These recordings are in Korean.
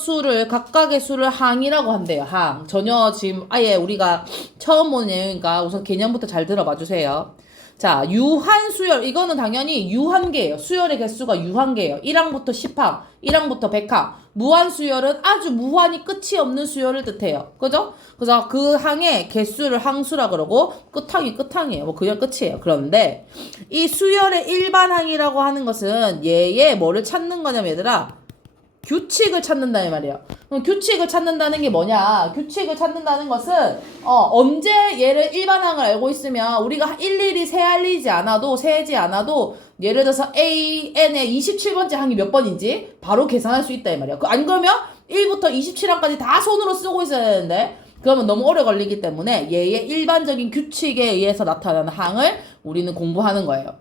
수를 각각의 수를 항이라고 한대요. 항. 전혀 지금 아예 우리가 처음 보는 내용이니까 우선 개념부터 잘 들어봐 주세요. 자, 유한 수열. 이거는 당연히 유한계예요. 수열의 개수가 유한계예요. 1항부터 10항, 1항부터 100항. 무한 수열은 아주 무한히 끝이 없는 수열을 뜻해요. 그죠? 그래서 그 항의 개수를 항수라 그러고 끝항이 끝항이에요. 뭐 그냥 끝이에요. 그런데 이 수열의 일반항이라고 하는 것은 얘의 뭐를 찾는 거냐면 얘들아, 규칙을 찾는다 이 말이에요. 그럼 규칙을 찾는다는 게 뭐냐? 규칙을 찾는다는 것은 언제 얘를 일반항을 알고 있으면 우리가 일일이 세지 않아도 예를 들어서 AN의 27번째 항이 몇 번인지 바로 계산할 수 있다 이 말이에요. 안 그러면 1부터 27항까지 다 손으로 쓰고 있어야 되는데 그러면 너무 오래 걸리기 때문에 얘의 일반적인 규칙에 의해서 나타나는 항을 우리는 공부하는 거예요.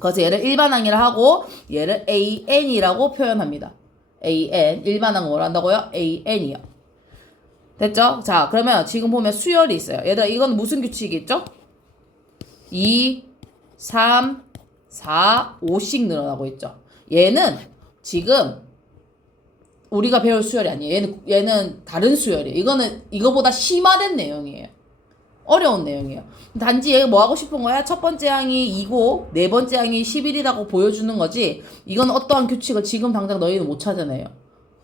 그래서 얘를 일반항이라 하고 얘를 AN이라고 표현합니다. AN 일반항은 뭘 한다고요? AN이요. 됐죠? 자, 그러면 지금 보면 수열이 있어요. 얘들아, 이건 무슨 규칙이 있죠? 2, 3, 4, 5씩 늘어나고 있죠. 얘는 지금 우리가 배울 수열이 아니에요. 얘는 다른 수열이에요. 이거는 이거보다 심화된 내용이에요. 어려운 내용이에요. 단지 얘가 뭐 하고 싶은 거야? 첫 번째 항이 2고 네 번째 항이 11이라고 보여주는 거지. 이건 어떠한 규칙을 지금 당장 너희는 못 찾아내요.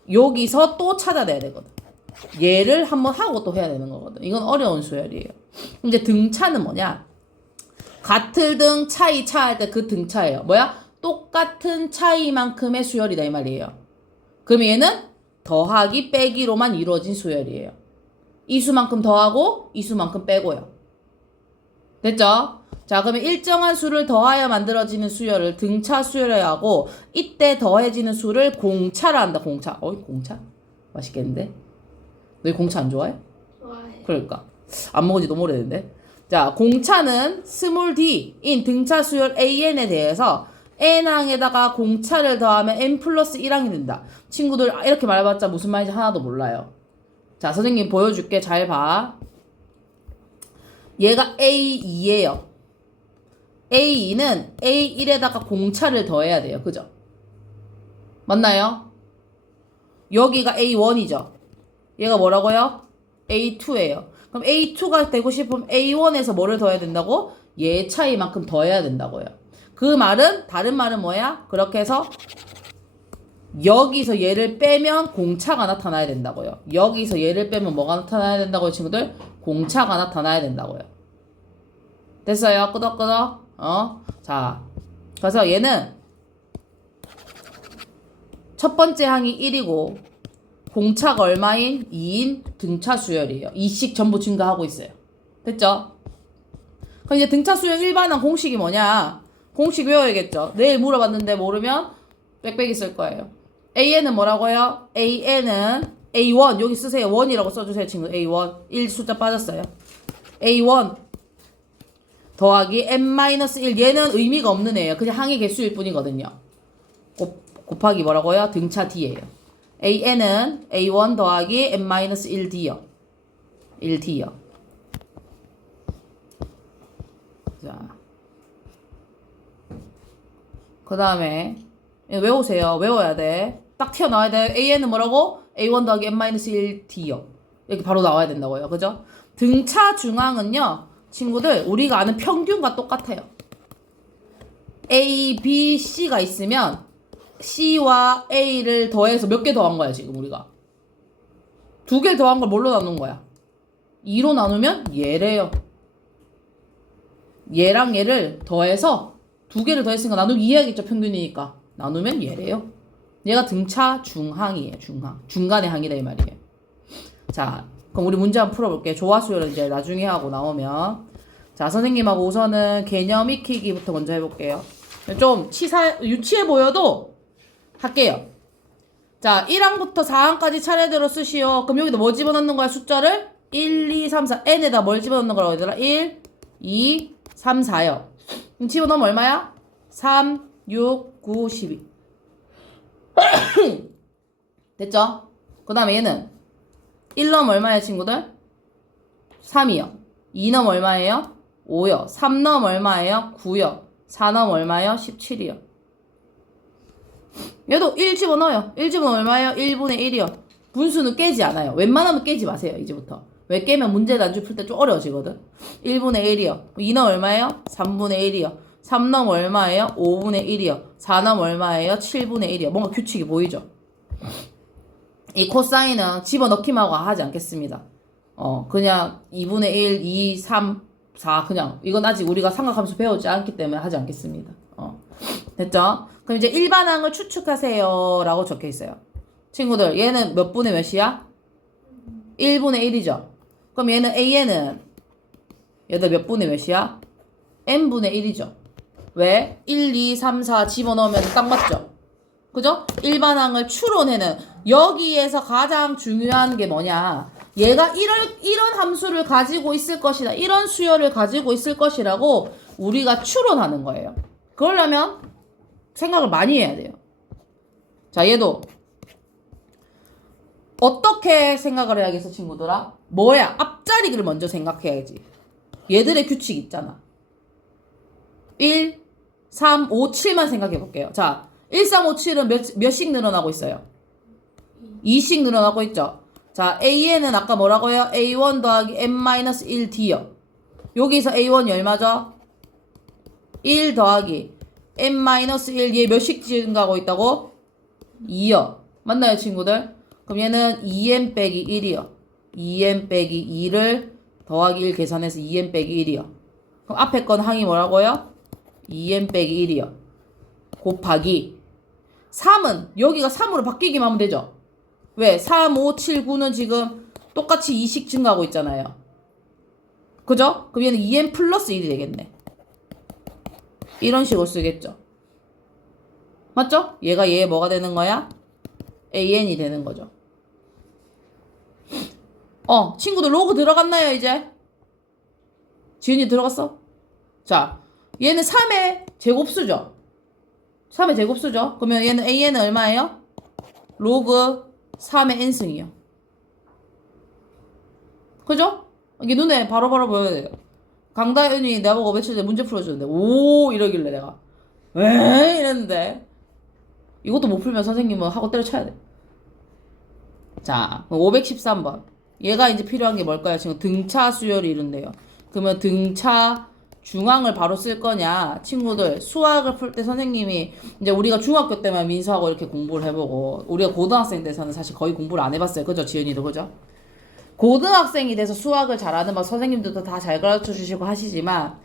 여기서 또 찾아내야 되거든. 얘를 한번 하고 또 해야 되는 거거든. 이건 어려운 수열이에요. 이제 등차는 뭐냐? 같은 등 차이 할 때 그 등차예요. 뭐야? 똑같은 차이만큼의 수열이다 이 말이에요. 그럼 얘는 더하기 빼기로만 이루어진 수열이에요. 이 수만큼 더하고 이 수만큼 빼고요. 됐죠? 자, 그러면 일정한 수를 더하여 만들어지는 수열을 등차 수열이라고 하고 이때 더해지는 수를 공차라 한다. 공차. 공차? 맛있겠는데? 너희 공차 안 좋아해? 좋아해. 그러니까. 안 먹은 지 너무 오래됐는데. 자, 공차는 스몰 d인 등차 수열 AN에 대해서 n항에다가 공차를 더하면 n 플러스 1항이 된다. 친구들 이렇게 말해봤자 무슨 말인지 하나도 몰라요. 자, 선생님 보여줄게. 잘 봐. 얘가 A2예요. A2는 A1에다가 공차를 더해야 돼요. 그죠? 맞나요? 여기가 A1이죠. 얘가 뭐라고요? A2예요. 그럼 A2가 되고 싶으면 A1에서 뭐를 더해야 된다고? 얘 차이만큼 더해야 된다고요. 그 말은 다른 말은 뭐야? 그렇게 해서 여기서 얘를 빼면 공차가 나타나야 된다고요. 여기서 얘를 빼면 뭐가 나타나야 된다고요, 친구들? 공차가 나타나야 된다고요. 됐어요? 끄덕끄덕. 자, 그래서 얘는 첫 번째 항이 1이고 공차가 얼마인? 2인 등차 수열이에요. 2씩 전부 증가하고 있어요. 됐죠? 그럼 이제 등차 수열 일반항 공식이 뭐냐? 공식 외워야겠죠? 내일 물어봤는데 모르면 빽빽이 쓸 거예요. AN은 뭐라고요? AN은 A1 여기 쓰세요. 1이라고 써주세요 친구. A1 1 숫자 빠졌어요. A1 더하기 n-1 얘는 의미가 없는 애예요. 그냥 항의 개수일 뿐이거든요. 곱하기 뭐라고요? 등차 D예요. AN은 A1 더하기 n-1D요. 1D요. 자, 그 다음에 외우세요. 외워야 돼. 딱 튀어나와야 돼. AN은 뭐라고? A1 더하기 n-1D요. 이렇게 바로 나와야 된다고요. 그죠? 등차 중항은요. 친구들 우리가 아는 평균과 똑같아요. A, B, C가 있으면 C와 A를 더해서 몇 개 더한 거야 지금 우리가? 2개 더한 걸 뭘로 나눈 거야? 2로 나누면 얘래요. 얘랑 얘를 더해서 2개를 더했으니까 나누기 2 해야겠죠. 평균이니까. 나누면 얘래요. 얘가 등차 중항이에요. 중항. 중간의 항이다 이 말이에요. 자, 그럼 우리 문제 한번 풀어볼게요. 조화수열은 이제 나중에 하고 나오면. 자, 선생님하고 우선은 개념 익히기부터 먼저 해볼게요. 좀 유치해 보여도 할게요. 자, 1항부터 4항까지 차례대로 쓰시오. 그럼 여기다 뭐 집어넣는 거야? 숫자를 1, 2, 3, 4. n에다 뭘 집어넣는 거라고 얘들아? 1, 2, 3, 4요. 그럼 집어넣으면 얼마야? 3, 6, 9, 12. 됐죠? 그 다음에 얘는 1 넣으면 얼마예요 친구들? 3이요. 2 넣으면 얼마예요? 5요. 3 넣으면 얼마예요? 9요. 4 넣으면 얼마예요? 17이요. 얘도 1 집어넣어요. 1 집어넣으면 얼마예요? 1분의 1이요. 분수는 깨지 않아요. 웬만하면 깨지 마세요. 이제부터. 왜 깨면 문제 단주 풀 때 좀 어려워지거든. 1분의 1이요. 2는 얼마예요? 3분의 1이요. 3는 얼마예요? 5분의 1이요. 4는 얼마예요? 7분의 1이요. 뭔가 규칙이 보이죠? 이 코사인은 집어넣기만 하고 하지 않겠습니다. 그냥 2분의 1, 2, 3, 4 그냥 이건 아직 우리가 삼각함수 배우지 않기 때문에 하지 않겠습니다. 됐죠? 그럼 이제 일반항을 추측하세요 라고 적혀 있어요. 친구들 얘는 몇 분의 몇이야? 1분의 1이죠. 그럼 얘는 AN은 얘들 몇 분의 몇이야? n분의 1이죠. 왜? 1, 2, 3, 4 집어넣으면 딱 맞죠? 그죠? 일반항을 추론해는 여기에서 가장 중요한 게 뭐냐? 얘가 이런 함수를 가지고 있을 것이다. 이런 수열을 가지고 있을 것이라고 우리가 추론하는 거예요. 그러려면 생각을 많이 해야 돼요. 자, 얘도 어떻게 생각을 해야겠어, 친구들아? 뭐야? 앞자리를 먼저 생각해야지. 얘들의 규칙 있잖아. 1, 3, 5, 7만 생각해 볼게요. 자, 1, 3, 5, 7은 몇씩 늘어나고 있어요? 2씩 늘어나고 있죠? 자, AN은 아까 뭐라고요? A1 더하기 N-1D요. 여기서 A1이 얼마죠? 1 더하기 N-1, 얘 몇씩 증가하고 있다고? 2요. 맞나요, 친구들? 그럼 얘는 2n 빼기 1이요. 2n 빼기 2를 더하기 1 계산해서 2n 빼기 1이요. 그럼 앞에 건 항이 뭐라고요? 2n 빼기 1이요. 곱하기 3은 여기가 3으로 바뀌기만 하면 되죠. 왜? 3, 5, 7, 9는 지금 똑같이 2씩 증가하고 있잖아요. 그죠? 그럼 얘는 2n 플러스 1이 되겠네. 이런 식으로 쓰겠죠. 맞죠? 얘 뭐가 되는 거야? AN이 되는 거죠. 친구들 로그 들어갔나요, 이제? 지은이 들어갔어? 자, 얘는 3의 제곱수죠? 3의 제곱수죠? 그러면 얘는 AN은 얼마예요? 로그 3의 n승이요. 그죠? 이게 눈에 바로바로 보여야 돼요. 강다현이 나보고 며칠 전에 문제 풀어주는데 오 이러길래 내가 왜 이랬는데 이것도 못 풀면 선생님은 하고 때려쳐야 돼. 자, 513번. 얘가 이제 필요한 게 뭘까요? 지금 등차 수열이 이런데요. 그러면 등차 중앙을 바로 쓸 거냐? 친구들 수학을 풀 때 선생님이 이제 우리가 중학교 때만 민수하고 이렇게 공부를 해보고 우리가 고등학생 돼서는 사실 거의 공부를 안 해봤어요. 그죠? 지은이도 그죠? 고등학생이 돼서 수학을 잘하는 막 선생님들도 다 잘 가르쳐 주시고 하시지만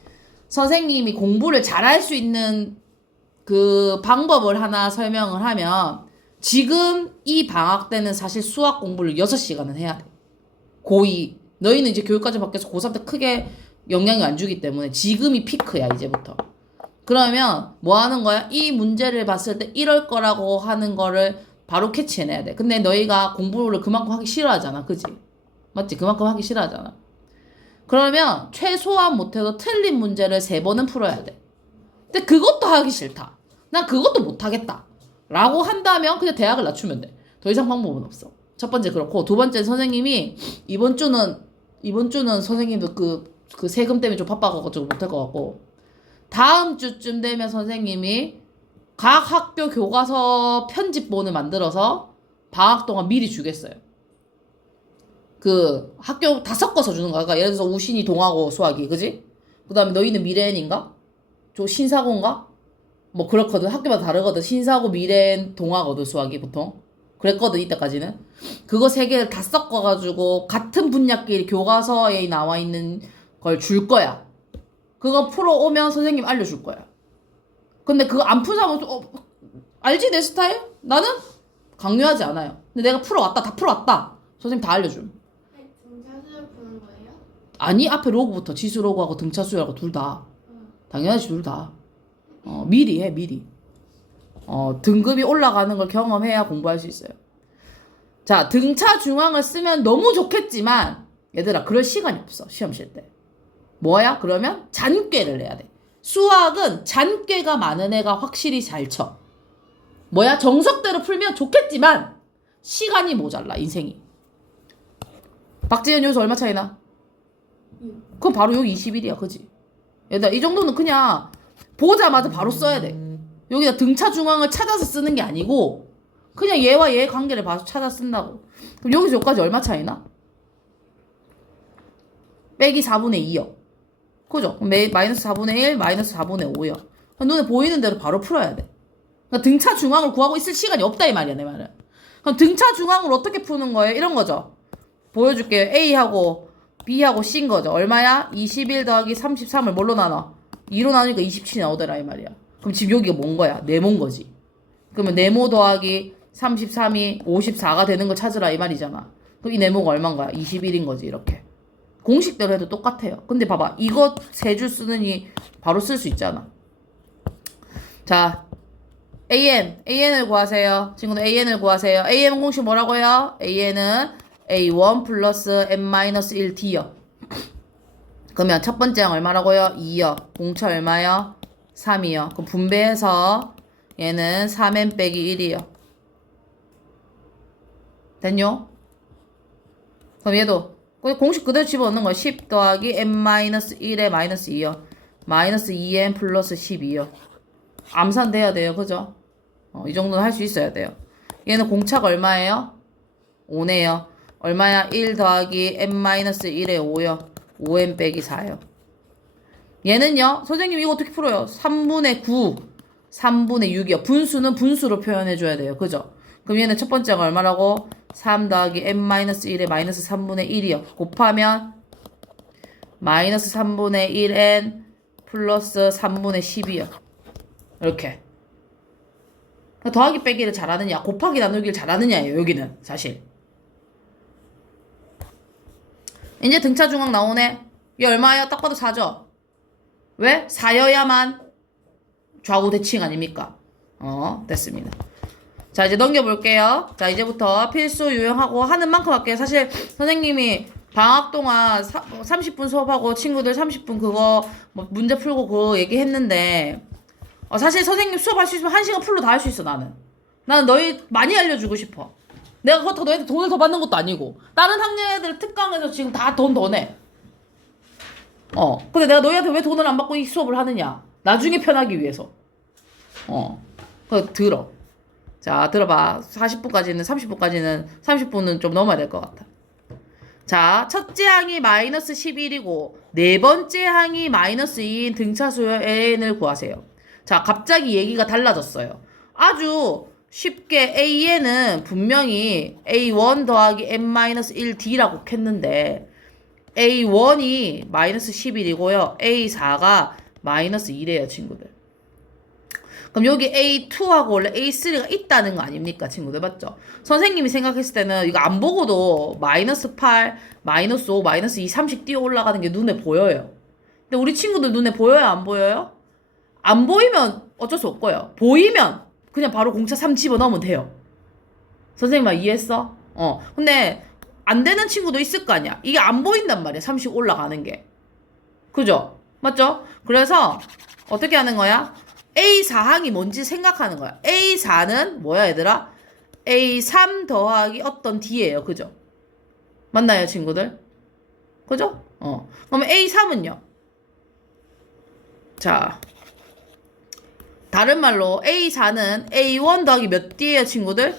선생님이 공부를 잘할 수 있는 그 방법을 하나 설명을 하면 지금 이 방학 때는 사실 수학 공부를 6시간은 해야 돼. 고2. 너희는 이제 교육과정 바뀌어서 고3 때 크게 영향을 안 주기 때문에 지금이 피크야, 이제부터. 그러면 뭐 하는 거야? 이 문제를 봤을 때 이럴 거라고 하는 거를 바로 캐치해내야 돼. 근데 너희가 공부를 그만큼 하기 싫어하잖아. 그지? 맞지? 그만큼 하기 싫어하잖아. 그러면 최소한 못해도 틀린 문제를 3번은 풀어야 돼. 근데 그것도 하기 싫다. 난 그것도 못하겠다. 라고 한다면 그냥 대학을 낮추면 돼. 더 이상 방법은 없어. 첫 번째 그렇고 두 번째 선생님이 이번 주는 선생님도 그 세금 때문에 좀 바빠가지고 못할 것 같고 다음 주쯤 되면 선생님이 각 학교 교과서 편집본을 만들어서 방학 동안 미리 주겠어요. 그 학교 다 섞어서 주는 거야. 그러니까 예를 들어서 우신이 동하고 수학이 그지? 그 다음에 너희는 미래인인가? 신사고인가? 뭐 그렇거든. 학교마다 다르거든. 신사고 미래인 동하거든 수학이 보통. 그랬거든 이때까지는. 그거 3개를 다 섞어가지고 같은 분야끼리 교과서에 나와 있는 걸 줄 거야. 그거 풀어오면 선생님 알려줄 거야. 근데 그거 안 푼 사람은 알지 내 스타일? 나는 강요하지 않아요. 근데 내가 풀어왔다 다 풀어왔다. 선생님 다 알려줌. 등차수열 푸는 거예요? 아니 앞에 로그부터 지수 로그하고 등차 수열하고 둘 다. 당연하지 둘 다. 미리 해 미리. 등급이 올라가는 걸 경험해야 공부할 수 있어요. 자, 등차 중앙을 쓰면 너무 좋겠지만 얘들아 그럴 시간이 없어. 시험 칠 때. 뭐야? 그러면 잔꾀를 내야 돼. 수학은 잔꾀가 많은 애가 확실히 잘 쳐. 뭐야? 정석대로 풀면 좋겠지만 시간이 모자라 인생이. 박지현 여기서 얼마 차이나? 그럼 바로 여기 21이야 그지? 얘들아 이 정도는 그냥 보자마자 바로 써야 돼. 여기다 등차 중앙을 찾아서 쓰는 게 아니고 그냥 얘와 얘의 관계를 봐서 찾아 쓴다고. 그럼 여기서 여기까지 얼마 차이나? 빼기 4분의 2요. 그죠? 그럼 마이너스 4분의 1, 마이너스 4분의 5요. 눈에 보이는 대로 바로 풀어야 돼. 그러니까 등차 중앙을 구하고 있을 시간이 없다 이 말이야, 내 말은. 그럼 등차 중앙을 어떻게 푸는 거예요? 이런 거죠. 보여줄게요. A하고 B하고 C인 거죠. 얼마야? 21 더하기 33을 뭘로 나눠? 2로 나누니까 27이 나오더라 이 말이야. 그럼 지금 여기가 뭔 거야? 네모인 거지. 그러면 네모 더하기 33이 54가 되는 걸 찾으라 이 말이잖아. 그럼 이 네모가 얼마인 거야? 21인 거지 이렇게. 공식대로 해도 똑같아요. 근데 봐봐. 이거 세 줄 쓰느니 바로 쓸 수 있잖아. 자, AN을 구하세요. 친구들 AN을 구하세요. AN 공식 뭐라고요? AN은 A1 플러스 N-1D요. 그러면 첫 번째 항 얼마라고요? 2요. 공차 얼마요? 3이요. 그럼 분배해서 얘는 3N 빼기 1이요. 됐뇨? 그럼 얘도 공식 그대로 집어넣는 거야. 10 더하기 N-1에 마이너스 2요. 마이너스 2N 플러스 12요. 암산돼야 돼요. 그죠? 이 정도는 할 수 있어야 돼요. 얘는 공차가 얼마예요? 5네요. 얼마야? 1 더하기 N-1에 5요. 5N 빼기 4요. 얘는요. 선생님 이거 어떻게 풀어요? 3분의 9, 3분의 6이요. 분수는 분수로 표현해줘야 돼요. 그죠? 그럼 얘는 첫 번째가 얼마라고? 3 더하기 N-1에 마이너스 3분의 1이요. 곱하면 마이너스 3분의 1N 플러스 3분의 10이요. 이렇게. 더하기 빼기를 잘하느냐 곱하기 나누기를 잘하느냐예요. 여기는 사실. 이제 등차 중앙 나오네. 이 얼마예요? 딱 봐도 4죠? 왜? 4여야만 좌우 대칭 아닙니까? 됐습니다. 자, 이제 넘겨볼게요. 자, 이제부터 필수 유형하고 하는 만큼 할게요. 사실 선생님이 방학 동안 30분 수업하고 친구들 30분 그거 뭐 문제 풀고 그거 얘기했는데 사실 선생님 수업할 수 있으면 1시간 풀로 다 할 수 있어. 나는 너희 많이 알려주고 싶어. 내가 그렇다고 너희한테 돈을 더 받는 것도 아니고 다른 학년 애들 특강에서 지금 다 돈 더 내. 근데 내가 너희한테 왜 돈을 안 받고 이 수업을 하느냐? 나중에 편하기 위해서. 그거 들어. 자, 들어봐. 40분까지는 30분까지는 30분은 좀 넘어야 될 것 같아. 자, 첫째 항이 마이너스 11이고 네 번째 항이 마이너스 2인 등차수요 N을 구하세요. 자, 갑자기 얘기가 달라졌어요. 아주 쉽게 AN은 분명히 A1 더하기 N-1D라고 했는데 A1이 마이너스 11이고요. A4가 마이너스 2래요, 친구들. 그럼 여기 A2하고 원래 A3가 있다는 거 아닙니까, 친구들? 맞죠? 선생님이 생각했을 때는 이거 안 보고도 마이너스 8, 마이너스 5, 마이너스 2, 3씩 뛰어 올라가는 게 눈에 보여요. 근데 우리 친구들 눈에 보여요, 안 보여요? 안 보이면 어쩔 수 없고요. 보이면 그냥 바로 공차 3 집어넣으면 돼요. 선생님 말 이해했어? 근데 안 되는 친구도 있을 거 아니야. 이게 안 보인단 말이야. 3씩 올라가는 게. 그죠? 맞죠? 그래서 어떻게 하는 거야? A4항이 뭔지 생각하는 거야. A4는 뭐야 얘들아? A3 더하기 어떤 D예요. 그죠? 맞나요 친구들? 그죠? 그러면 A3은요? 자, 다른 말로 A4는 A1 더하기 몇 D예요 친구들?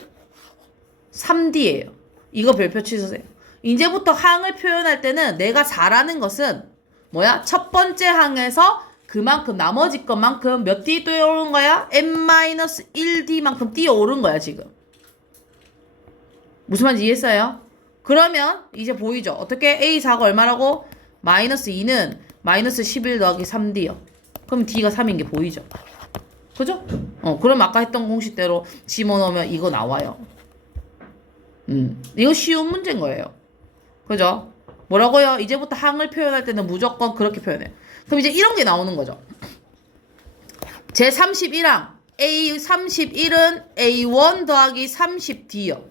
3D예요. 이거 별표 치으세요. 이제부터 항을 표현할 때는 내가 4라는 것은 뭐야? 첫 번째 항에서 그만큼 나머지 것만큼 몇 D 뛰어오른 거야? N-1D만큼 뛰어오른 거야 지금. 무슨 말인지 이해했어요? 그러면 이제 보이죠? 어떻게 A4가 얼마라고? 마이너스 2는 마이너스 11 더하기 3D요. 그럼 D가 3인 게 보이죠? 그죠? 그럼 아까 했던 공식대로 집어넣으면 이거 나와요. 이거 쉬운 문제인 거예요. 그죠? 뭐라고요? 이제부터 항을 표현할 때는 무조건 그렇게 표현해요. 그럼 이제 이런 게 나오는 거죠. 제 31항 A31은 A1 더하기 30D요.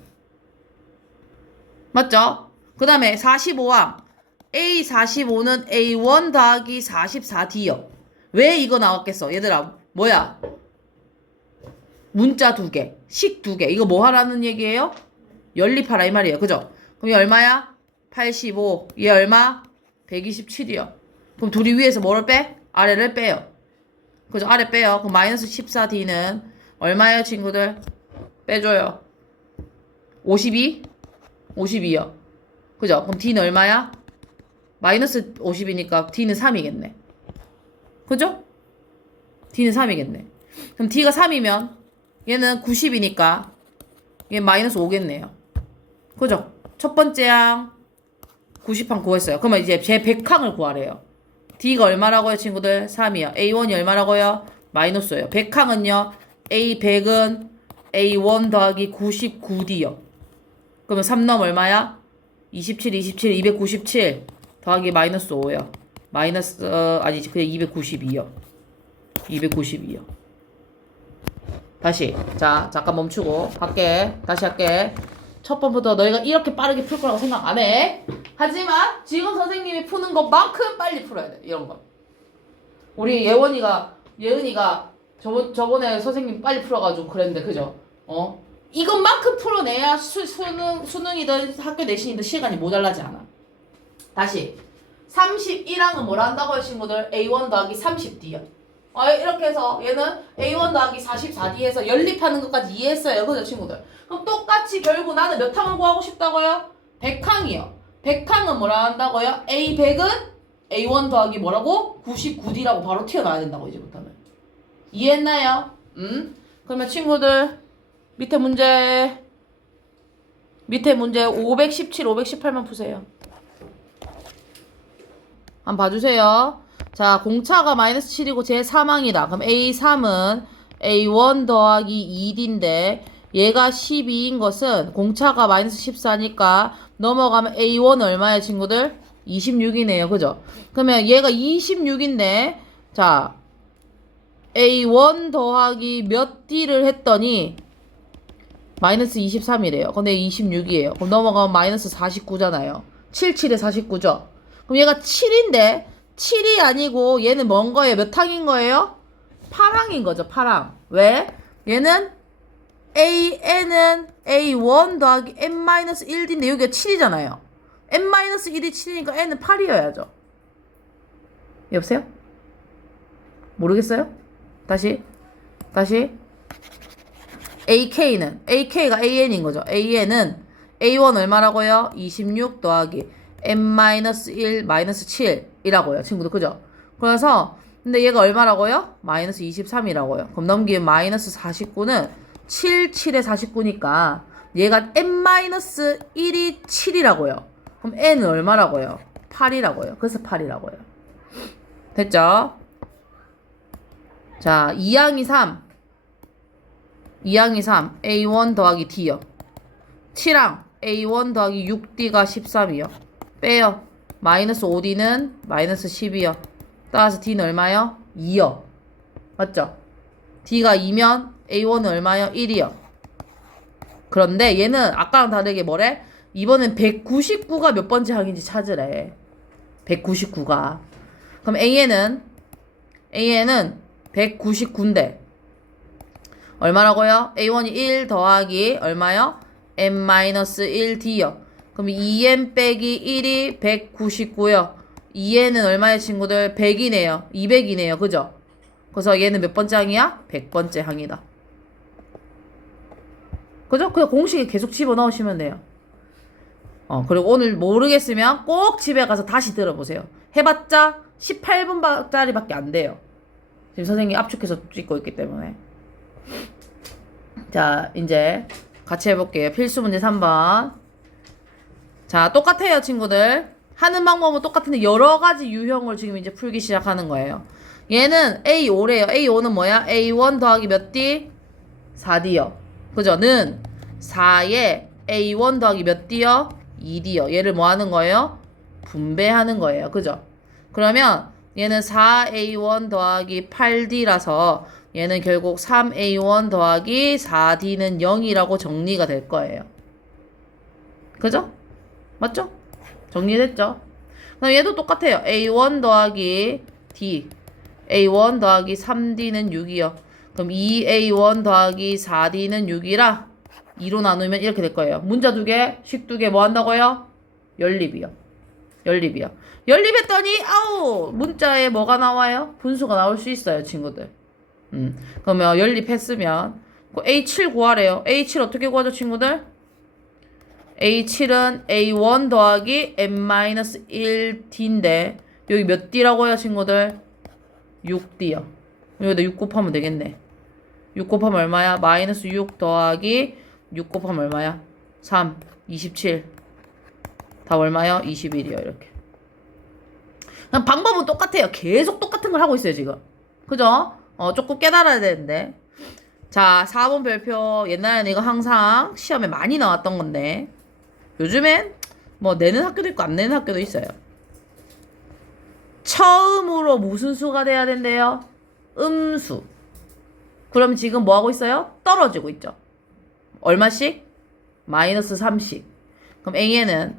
맞죠? 그 다음에 45항 A45는 A1 더하기 44D요. 왜 이거 나왔겠어? 얘들아 뭐야? 문자 2개, 식 2개. 이거 뭐 하라는 얘기예요? 연립하라 이 말이에요. 그죠? 그럼 얘 얼마야? 85. 얘 얼마? 127이요. 그럼 둘이 위에서 뭐를 빼? 아래를 빼요. 그죠? 아래 빼요. 그럼 마이너스 14D는 얼마예요 친구들? 빼줘요. 52? 52요. 그죠? 그럼 D는 얼마야? 마이너스 50이니까 D는 3이겠네. 그죠? D는 3이겠네. 그럼 D가 3이면 얘는 90이니까 얘 마이너스 5겠네요. 그죠? 첫 번째 항 90항 구했어요. 그러면 이제 제 100항을 구하래요. D가 얼마라고요, 친구들? 3이요. A1이 얼마라고요? 마이너스예요. 100항은요. A100은 A1 더하기 99D요. 그러면 3 넘 얼마야? 27, 27, 297 더하기 마이너스 5요. 마이너스 아니지, 그냥 292요. 292요. 다시. 자, 잠깐 멈추고 할게. 다시 할게. 첫 번부터 너희가 이렇게 빠르게 풀 거라고 생각 안 해. 하지만 지금 선생님이 푸는 것만큼 빨리 풀어야 돼. 이런 거. 우리 예은이가 저번에 선생님 빨리 풀어가지고 그랬는데, 그죠? 이것만큼 풀어내야 수능이든 학교 내신이든 시간이 모자라지 않아. 다시. 31항은 뭐라 한다고요, 친구들? A1 더하기 30D요. 이렇게 해서 얘는 A1 더하기 44D에서 연립하는 것까지 이해했어요. 그죠, 친구들? 그럼 똑같이 결국 나는 몇 항을 구하고 싶다고요? 100항이요. 100항은 뭐라 한다고요? A100은 A1 더하기 뭐라고? 99D라고 바로 튀어나와야 된다고, 이제부터는. 이해했나요? 그러면 친구들 밑에 문제 517, 518만 푸세요. 한번 봐주세요. 자, 공차가 마이너스 7이고 제 3항이다. 그럼 A3은 A1 더하기 2D인데 얘가 12인 것은 공차가 마이너스 14니까 넘어가면 A1 얼마야, 친구들? 26이네요. 그죠? 그러면 얘가 26인데 자, A1 더하기 몇 D를 했더니 마이너스 23이래요. 근데 26이에요. 그럼 넘어가면 마이너스 49잖아요. 77에 49죠? 그럼 얘가 7인데 7이 아니고 얘는 뭔 거예요? 몇 항인 거예요? 8항인 거죠. 8항. 왜? 얘는 AN은 A1 더하기 N-1D인데 여기가 7이잖아요. N-1이 7이니까 N은 8이어야죠. 여보세요? 모르겠어요? 다시 AK가 AN인 거죠. AN은 A1 얼마라고요? 26 더하기 N-1 마이너스 7이라고요. 친구들, 그죠? 그래서 근데 얘가 얼마라고요? 마이너스 23이라고요. 그럼 넘기면 마이너스 49는 7, 7에 49니까 얘가 N-1이 7이라고요. 그럼 N은 얼마라고요? 8이라고요. 그래서 8이라고요. 됐죠? 자, 2항이 3. A1 더하기 D요. 7항 A1 더하기 6D가 13이요. 빼요. 마이너스 5D는 마이너스 10이요. 따라서 D는 얼마요? 2요. 맞죠? D가 2면 A1은 얼마요? 1이요. 그런데 얘는 아까랑 다르게 뭐래? 이번엔 199가 몇 번째 항인지 찾으래. 199가. 그럼 AN은 199인데 얼마라고요? A1이 1 더하기 얼마요? N-1D요. 그럼 2N 빼기 1이 199요. 2N은 얼마예요, 친구들? 100이네요. 200이네요. 그죠? 그래서 얘는 몇 번째 항이야? 100번째 항이다. 그죠? 그냥 공식에 계속 집어넣으시면 돼요. 그리고 오늘 모르겠으면 꼭 집에 가서 다시 들어보세요. 해봤자 18분짜리밖에 안 돼요. 지금 선생님이 압축해서 찍고 있기 때문에. 자, 이제 같이 해볼게요. 필수 문제 3번. 자, 똑같아요, 친구들. 하는 방법은 똑같은데 여러 가지 유형을 지금 이제 풀기 시작하는 거예요. 얘는 A5래요. A5는 뭐야? A1 더하기 몇 D? 4D요. 그죠? 는 4에 A1 더하기 몇 D요? 2D요. 얘를 뭐 하는 거예요? 분배하는 거예요. 그죠? 그러면 얘는 4A1 더하기 8D라서 얘는 결국 3A1 더하기 4D는 0이라고 정리가 될 거예요. 그죠? 맞죠? 정리됐죠? 그럼 얘도 똑같아요. A1 더하기 D. A1 더하기 3D는 6이요. 그럼 2A1 더하기 4D는 6이라 2로 나누면 이렇게 될 거예요. 문자 2개, 식 2개 뭐 한다고요? 연립이요. 연립했더니 아우 문자에 뭐가 나와요? 분수가 나올 수 있어요, 친구들. 그러면 연립했으면 A7 구하래요. A7 어떻게 구하죠, 친구들? A7은 A1 더하기 n-1D인데 여기 몇 D라고요 친구들? 6D요. 여기다 6 곱하면 되겠네. 6 곱하면 얼마야? 마이너스 6 더하기 6 곱하면 얼마야? 3, 27. 답 얼마요? 21이요. 이렇게. 그냥 방법은 똑같아요. 계속 똑같은 걸 하고 있어요 지금. 그죠? 조금 깨달아야 되는데. 자, 4번 별표. 옛날에는 이거 항상 시험에 많이 나왔던 건데 요즘엔 뭐 내는 학교도 있고 안 내는 학교도 있어요. 처음으로 무슨 수가 돼야 된대요? 음수. 그럼 지금 뭐 하고 있어요? 떨어지고 있죠. 얼마씩? 마이너스 3씩. 그럼 A에는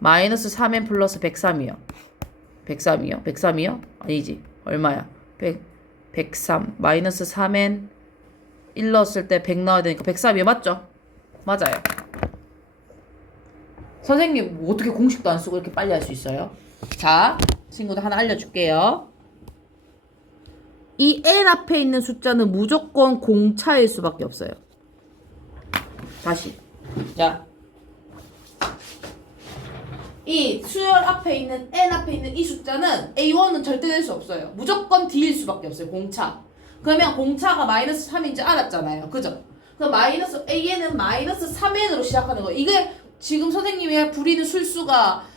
마이너스 3n 플러스 103이요. 103이요? 103이요? 아니지. 얼마야? 103 마이너스 3n 1 넣었을 때 100 나와야 되니까 103이요. 맞죠? 맞아요. 선생님 뭐 어떻게 공식도 안 쓰고 이렇게 빨리 할 수 있어요? 자, 친구들 하나 알려줄게요. 이 n 앞에 있는 숫자는 무조건 공차일 수밖에 없어요. 다시. 자, 이 수열 앞에 있는 n 앞에 있는 이 숫자는 A1은 절대 될 수 없어요. 무조건 D일 수밖에 없어요. 공차. 그러면 공차가 마이너스 3인지 알았잖아요. 그죠? 그럼 마이너스 A는 마이너스 3n으로 시작하는 거예요. 이게 지금 선생님이 부리는 술수가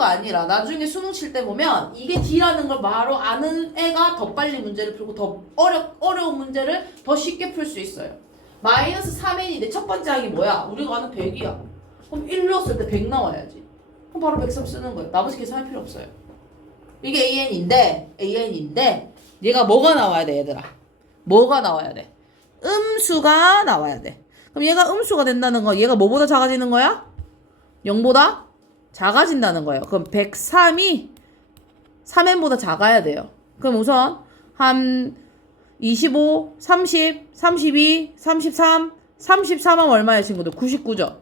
아니라 나중에 수능 칠 때 보면 이게 D라는 걸 바로 아는 애가 더 빨리 문제를 풀고 더 어려운 문제를 더 쉽게 풀 수 있어요. 마이너스 3n인데 첫 번째 항이 뭐야? 우리가 아는 100이야. 그럼 1 넣었을 때 100 나와야지. 그럼 바로 103 쓰는 거예요. 나머지 계산할 필요 없어요. 이게 AN인데 얘가 뭐가 나와야 돼 얘들아? 뭐가 나와야 돼? 음수가 나와야 돼. 그럼 얘가 음수가 된다는 거 얘가 뭐보다 작아지는 거야? 0보다 작아진다는 거예요. 그럼 103이 3n보다 작아야 돼요. 그럼 우선 한 25, 30, 32, 33, 33하면 얼마예요 친구들? 99죠.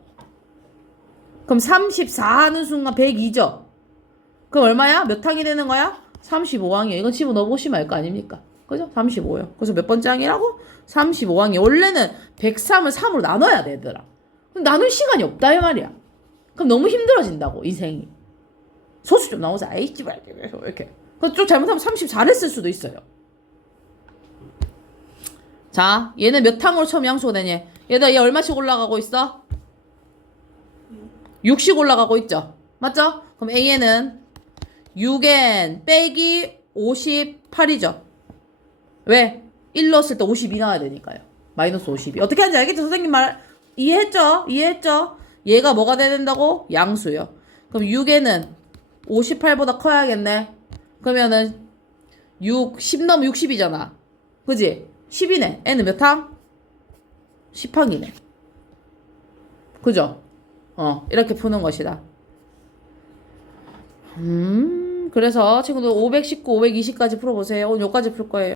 그럼 34 하는 순간 102죠. 그럼 얼마야? 몇 항이 되는 거야? 35항이에요. 이건 집어넣어 보시면 알 거 아닙니까? 그죠? 35요. 그래서 몇 번째 항이라고? 35항이. 원래는 103을 3으로 나눠야 돼, 얘들아. 그럼 나눌 시간이 없다, 이 말이야. 그럼 너무 힘들어진다고, 인생이. 소수 좀 나오자. 아이씨, 이렇게. 그럼 좀 잘못하면 34를 쓸 수도 있어요. 자, 얘는 몇 항으로 처음 양수가 되냐? 얘들아, 얘 얼마씩 올라가고 있어? 6씩 올라가고 있죠? 맞죠? 그럼 A에는 6n 빼기 58이죠? 왜? 1 넣었을 때 52 나와야 되니까요. 마이너스 52. 어떻게 하는지 알겠죠? 선생님 말 이해했죠? 얘가 뭐가 돼야 된다고? 양수요. 그럼 6n은 58보다 커야겠네. 그러면은 10 넣으면 60이잖아. 그지? 10이네. n은 몇 항? 10항이네. 그죠? 이렇게 푸는 것이다. 그래서 친구들 519, 520까지 풀어보세요. 오늘 여기까지 풀 거예요.